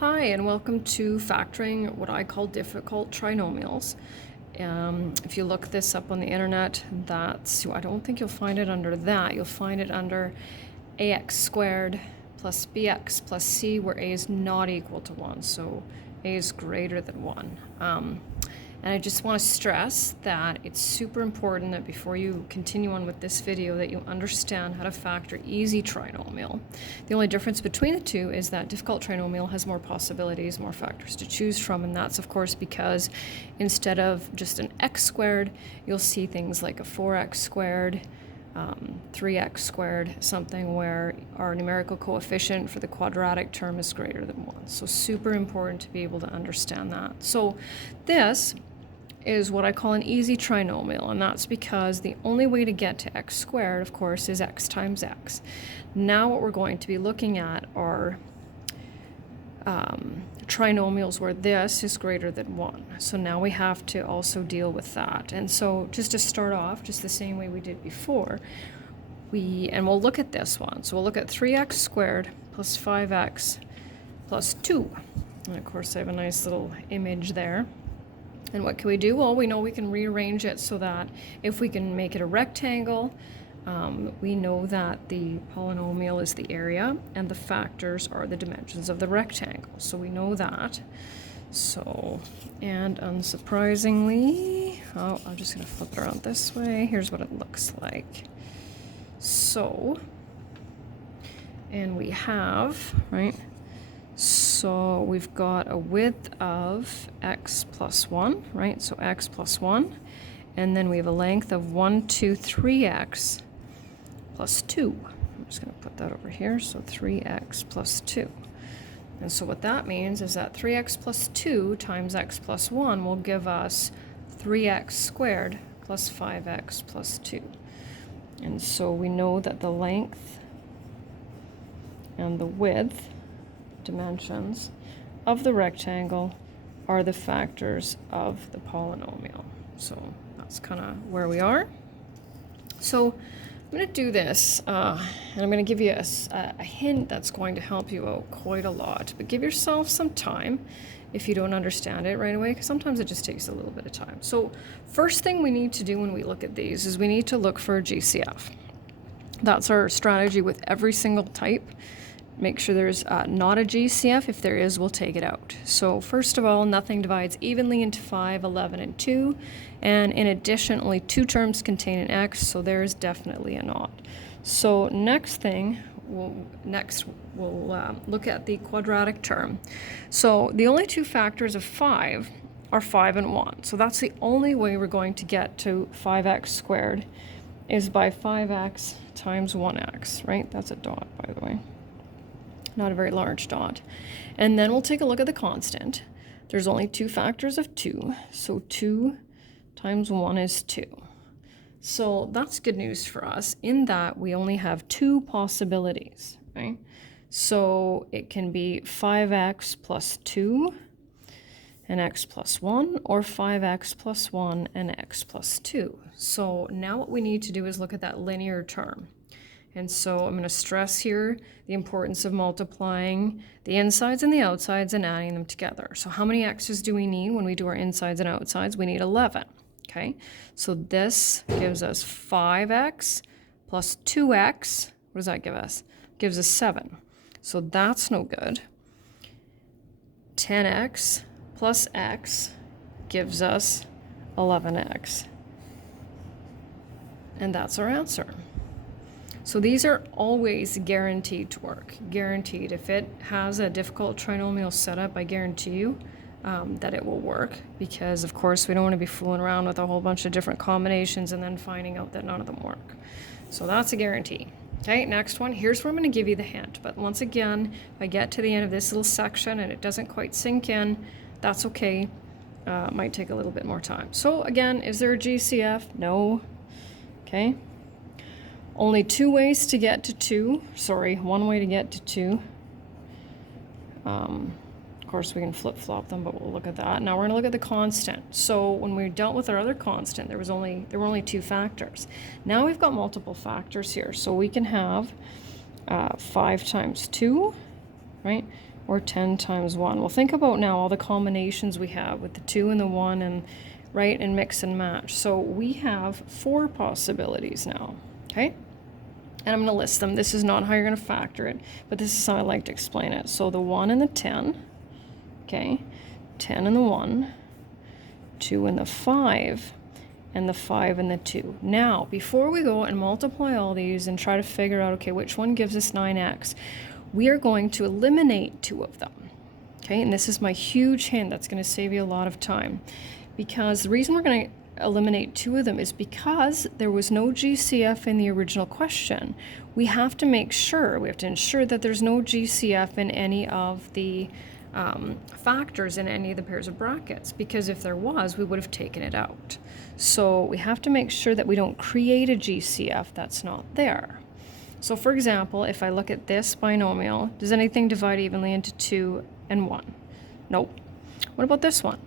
Hi, and welcome to factoring what I call difficult trinomials. If you look this up on the internet, I don't think you'll find it under that. You'll find it under ax squared plus bx plus c, where a is not equal to 1, so a is greater than 1. And I just want to stress that it's super important that before you continue on with this video that you understand how to factor easy trinomial. The only difference between the two is that difficult trinomial has more possibilities, more factors to choose from, and that's of course because instead of just an x squared, you'll see things like a 4x squared, 3x squared, something where our numerical coefficient for the quadratic term is greater than 1. So super important to be able to understand that. So this is what I call an easy trinomial, and that's because the only way to get to x squared, of course, is x times x. Now what we're going to be looking at are trinomials where this is greater than 1. So now we have to also deal with that. And so just to start off, just the same way we did before, we'll look at this one. So we'll look at 3x squared plus 5x plus 2. And of course I have a nice little image there. And what can we do? Well, we know we can rearrange it so that if we can make it a rectangle, we know that the polynomial is the area and the factors are the dimensions of the rectangle. So we know that. So, and unsurprisingly, I'm just going to flip it around this way. Here's what it looks like. So, and we have, right? So we've got a width of x plus 1, right? So x plus 1. And then we have a length of 1, 2, 3x plus 2. I'm just going to put that over here. So 3x plus 2. And so what that means is that 3x plus 2 times x plus 1 will give us 3x squared plus 5x plus 2. And so we know that the length and the width dimensions of the rectangle are the factors of the polynomial. So that's kind of where we are. So I'm going to do this, and I'm going to give you a hint that's going to help you out quite a lot. But give yourself some time if you don't understand it right away, because sometimes it just takes a little bit of time. So first thing we need to do when we look at these is we need to look for a GCF. That's our strategy with every single type. Make sure there's not a GCF. If there is, we'll take it out. So first of all, nothing divides evenly into 5, 11, and 2. And in addition, only 2 terms contain an x, so there is definitely a not. So next we'll look at the quadratic term. So the only 2 factors of 5 are 5 and 1. So that's the only way we're going to get to 5x squared is by 5x times 1x, right? That's a dot, by the way. Not a very large dot. And then we'll take a look at the constant. There's only 2 factors of 2, so 2 times 1 is 2. So that's good news for us in that we only have 2 possibilities, right? So it can be 5x plus 2 and x plus 1, or 5x plus 1 and x plus 2. So now what we need to do is look at that linear term. And so I'm going to stress here the importance of multiplying the insides and the outsides and adding them together. So how many x's do we need when we do our insides and outsides? We need 11. Okay, so this gives us 5x plus 2x. What does that give us? Gives us 7. So that's no good. 10x plus x gives us 11x. And that's our answer. So these are always guaranteed to work, guaranteed. If it has a difficult trinomial setup, I guarantee you that it will work, because of course we don't want to be fooling around with a whole bunch of different combinations and then finding out that none of them work. So that's a guarantee. Okay, next one, here's where I'm going to give you the hint. But once again, if I get to the end of this little section and it doesn't quite sink in, that's okay. It might take a little bit more time. So again, is there a GCF? No. Okay. Only 2 ways to get to 2. Sorry, 1 way to get to 2. Of course, we can flip-flop them, but we'll look at that. Now we're going to look at the constant. So when we dealt with our other constant, there were only 2 factors. Now we've got multiple factors here. So we can have 5 times 2, right? or 10 times 1. Well, think about now all the combinations we have with the 2 and the 1 and right, and mix and match. So we have 4 possibilities now, okay? And I'm going to list them. This is not how you're going to factor it, but this is how I like to explain it. So the 1 and the 10, okay? 10 and the 1, 2 and the 5, and the 5 and the 2. Now, before we go and multiply all these and try to figure out, okay, which one gives us 9x, we are going to eliminate 2 of them, okay? And this is my huge hint that's going to save you a lot of time, because the reason we're going to eliminate 2 of them is because there was no GCF in the original question. We have to make sure, we have to ensure that there's no GCF in any of the factors in any of the pairs of brackets, because if there was, we would have taken it out. So we have to make sure that we don't create a GCF that's not there. So for example, if I look at this binomial, does anything divide evenly into 2 and 1? Nope. What about this one?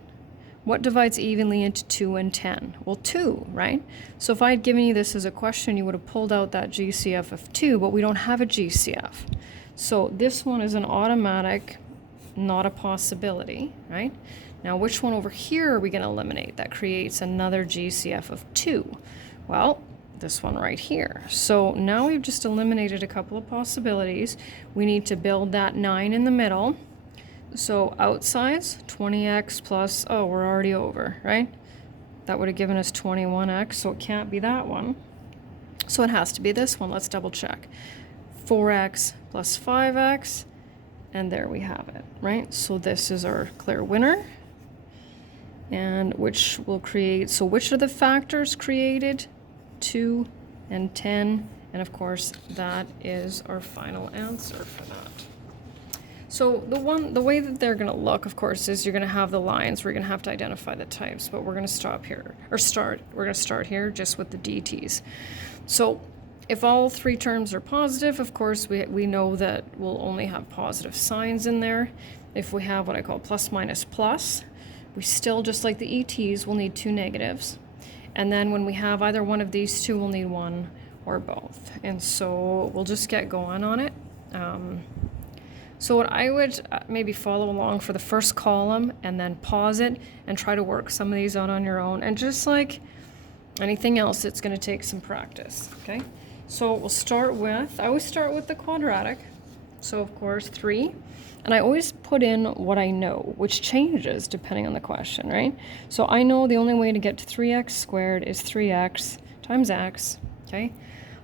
What divides evenly into 2 and 10? Well, 2, right? So if I had given you this as a question, you would have pulled out that GCF of 2, but we don't have a GCF. So this one is an automatic, not a possibility, right? Now, which one over here are we going to eliminate that creates another GCF of 2? Well, this one right here. So now we've just eliminated a couple of possibilities. We need to build that 9 in the middle. So outsides, 20x plus, oh, we're already over, right? That would have given us 21x, so it can't be that one. So it has to be this one. Let's double check. 4x plus 5x, and there we have it, right? So this is our clear winner. And which will create, so which are the factors created? 2 and 10, and of course that is our final answer for that. So the way that they're going to look, of course, is you're going to have the lines. We're going to have to identify the types, but we're going to stop here, or we're going to start here just with the DTs. So if all 3 terms are positive, of course, we know that we'll only have positive signs in there. If we have what I call plus minus plus, we still, just like the ETs, will need 2 negatives. And then when we have either one of these 2, we'll need 1 or both. And so we'll just get going on it. So what I would maybe follow along for the first column and then pause it and try to work some of these out on your own. And just like anything else, it's going to take some practice, okay? So we'll start with, I always start with the quadratic. So of course 3. And I always put in what I know, which changes depending on the question, right? So I know the only way to get to 3x squared is 3x times x, okay?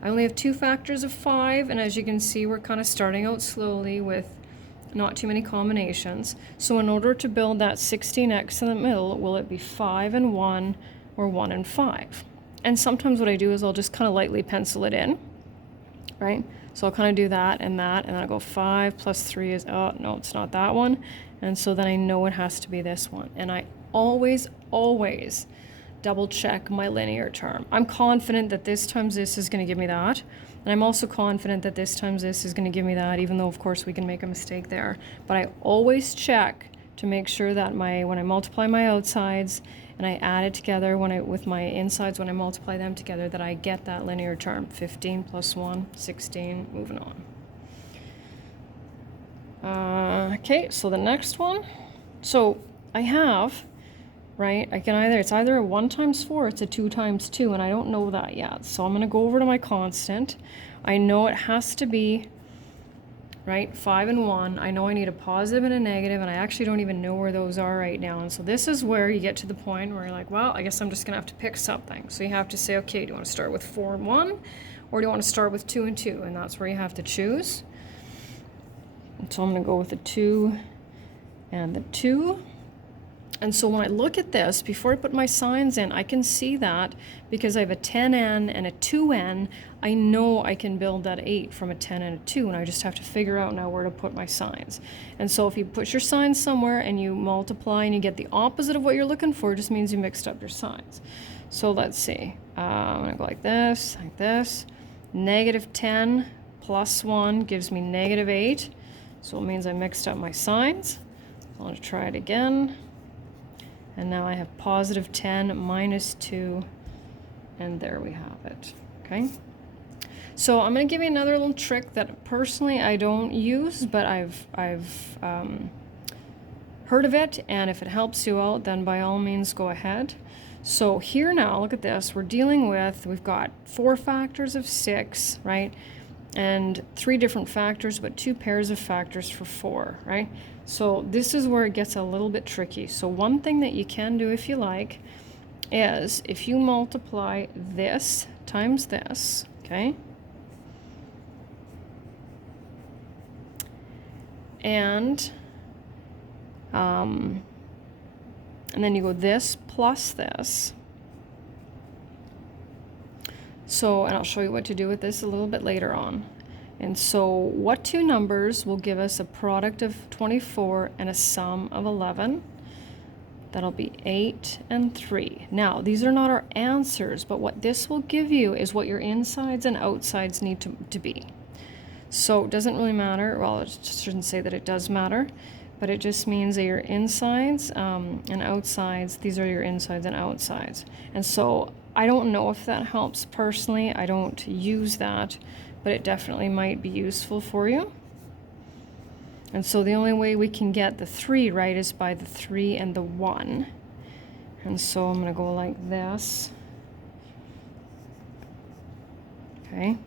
I only have 2 factors of 5, and as you can see, we're kind of starting out slowly with not too many combinations. So in order to build that 16x in the middle, will it be 5 and 1 or 1 and 5? And sometimes what I do is I'll just kind of lightly pencil it in, right? So I'll kind of do that, and then I'll go 5 plus 3 is, oh, no, it's not that one. And so then I know it has to be this one. And I always double check my linear term. I'm confident that this times this is going to give me that. And I'm also confident that this times this is going to give me that, even though, of course, we can make a mistake there. But I always check to make sure that when I multiply my outsides and I add it together with my insides, when I multiply them together, that I get that linear term. 15 plus 1, 16, moving on. Okay, so the next one. So I have, right, it's either a 1 times 4, it's a 2 times 2, and I don't know that yet. So I'm going to go over to my constant. I know it has to be, right, 5 and 1. I know I need a positive and a negative, and I actually don't even know where those are right now. And so this is where you get to the point where you're like, well, I guess I'm just going to have to pick something. So you have to say, okay, do you want to start with 4 and 1, or do you want to start with 2 and 2? And that's where you have to choose. And so I'm going to go with the 2 and the 2. And so when I look at this, before I put my signs in, I can see that because I have a 10n and a 2n, I know I can build that 8 from a 10 and a 2, and I just have to figure out now where to put my signs. And so if you put your signs somewhere and you multiply and you get the opposite of what you're looking for, it just means you mixed up your signs. So let's see. I'm going to go like this. Negative 10 plus 1 gives me negative 8. So it means I mixed up my signs. I want to try it again. And now I have positive 10 minus 2, and there we have it, okay? So I'm going to give you another little trick that personally I don't use, but I've heard of it, and if it helps you out, then by all means go ahead. So here now, look at this. We're dealing with, we've got 4 factors of 6, right? And 3 different factors, but 2 pairs of factors for 4, right? So this is where it gets a little bit tricky. So one thing that you can do if you like is if you multiply this times this, okay? And then you go this plus this. So, and I'll show you what to do with this a little bit later on. And so what 2 numbers will give us a product of 24 and a sum of 11? That'll be 8 and 3. Now, these are not our answers, but what this will give you is what your insides and outsides need to be. So it doesn't really matter. Well, I shouldn't say that it does matter, but it just means that your insides and outsides, these are your insides and outsides. And so I don't know if that helps personally. I don't use that, but it definitely might be useful for you. And so the only way we can get the 3 right is by the 3 and the 1. And so I'm going to go like this. Okay.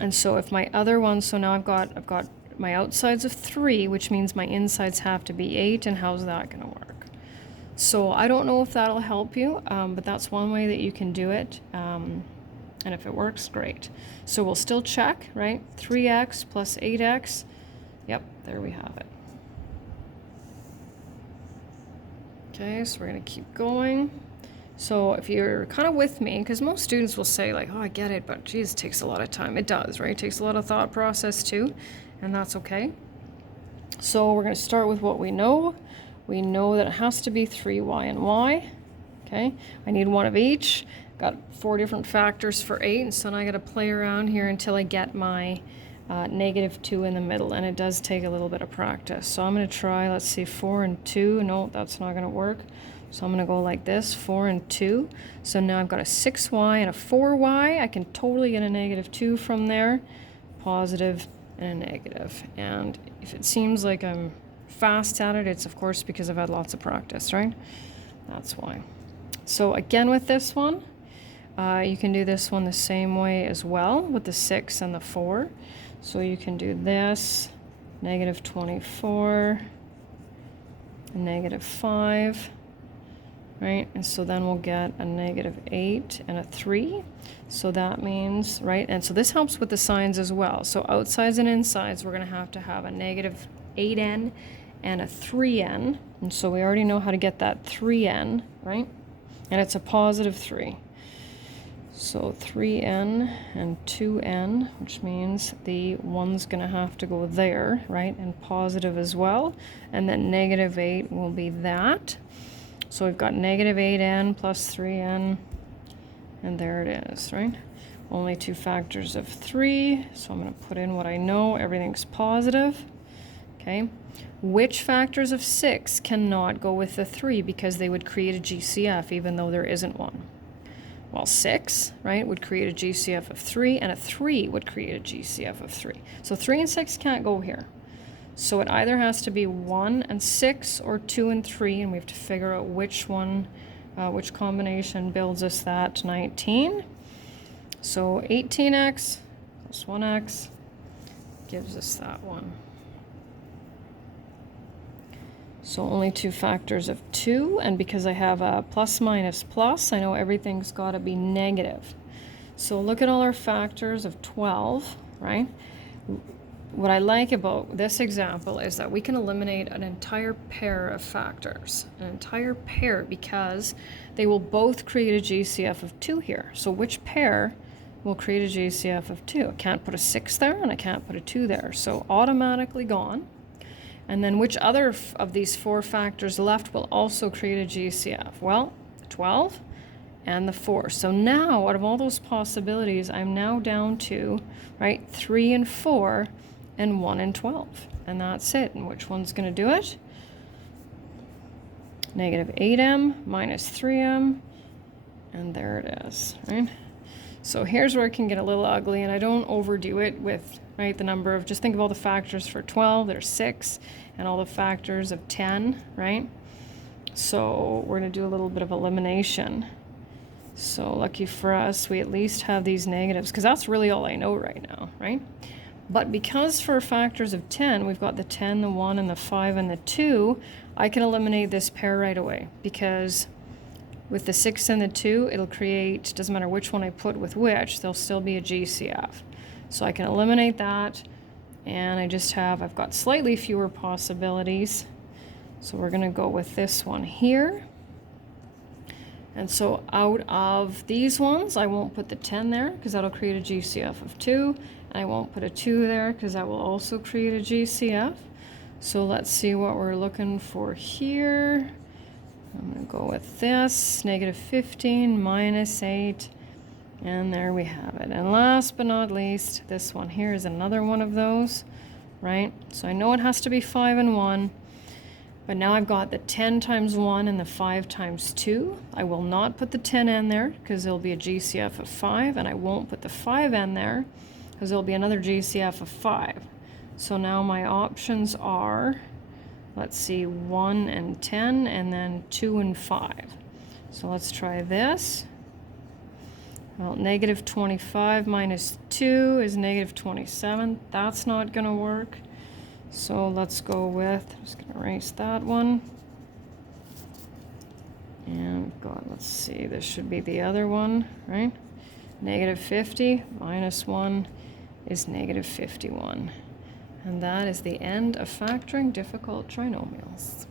And so if my other one, so now I've got my outsides of 3, which means my insides have to be 8, and how's that going to work? So I don't know if that'll help you, but that's one way that you can do it. And if it works, great. So we'll still check, right? 3x plus 8x. Yep, there we have it. Okay, so we're going to keep going. So if you're kind of with me, because most students will say like, oh, I get it, but geez, it takes a lot of time. It does, right? It takes a lot of thought process too, and that's okay. So we're going to start with what we know. We know that it has to be 3y and y. Okay, I need one of each. Got 4 different factors for 8, and so now I got to play around here until I get my -2 in the middle, and it does take a little bit of practice. So I'm going to try, let's see, 4 and 2. No, that's not going to work. So I'm going to go like this, 4 and 2. So now I've got a 6y and a 4y. I can totally get a -2 from there, positive and a negative. And if it seems like I'm fast at it, it's of course because I've had lots of practice, right? That's why. So again with this one, you can do this one the same way as well with the 6 and the 4. So you can do this, -24, -5. Right, and so then we'll get a -8 and a 3. So that means, right, and so this helps with the signs as well. So outsides and insides, we're going to have a -8n and a 3n. And so we already know how to get that 3n, right? And it's a positive 3. So 3n and 2n, which means the 1's going to have to go there, right, and positive as well. And then -8 will be that. So we've got -8n plus 3n, and there it is, right? Only 2 factors of 3, so I'm going to put in what I know. Everything's positive, okay? Which factors of 6 cannot go with the 3 because they would create a GCF even though there isn't one? Well, 6, right, would create a GCF of 3, and a 3 would create a GCF of 3. So 3 and 6 can't go here. So it either has to be 1 and 6 or 2 and 3, and we have to figure out which one, which combination builds us that 19. So 18x plus 1x gives us that one. So only 2 factors of 2, and because I have a plus minus plus, I know everything's got to be negative. So look at all our factors of 12, right? What I like about this example is that we can eliminate an entire pair of factors, an entire pair, because they will both create a GCF of 2 here. So which pair will create a GCF of 2? I can't put a 6 there, and I can't put a 2 there. So automatically gone. And then which other of these 4 factors left will also create a GCF? Well, the 12 and the 4. So now, out of all those possibilities, I'm now down to, right, 3 and 4, and 1 and 12. And that's it. And which one's going to do it? -8m minus 3m. And there it is, right? So here's where it can get a little ugly, and I don't overdo it with, right, the number of, just think of all the factors for 12, there's 6, and all the factors of 10, right? So we're going to do a little bit of elimination. So lucky for us, we at least have these negatives, because that's really all I know right now, right? But because for factors of 10, we've got the 10, the 1, and the 5, and the 2, I can eliminate this pair right away, because with the 6 and the 2, it'll create, doesn't matter which one I put with which, there'll still be a GCF. So I can eliminate that, and I've got slightly fewer possibilities. So we're going to go with this one here. And so out of these ones, I won't put the 10 there because that'll create a GCF of 2. And I won't put a 2 there because that will also create a GCF. So let's see what we're looking for here. I'm going to go with this, negative 15 minus 8. And there we have it. And last but not least, this one here is another one of those, right? So I know it has to be 5 and 1. But now I've got the 10 times 1 and the 5 times 2. I will not put the 10n there because there'll be a GCF of 5, and I won't put the 5n there because there'll be another GCF of 5. So now my options are, let's see, 1 and 10, and then 2 and 5. So let's try this. Well, negative 25 minus 2 is negative 27. That's not going to work. So let's go with, I'm just going to erase that one. And God, let's see, this should be the other one, right? Negative 50 minus 1 is negative 51. And that is the end of factoring difficult trinomials.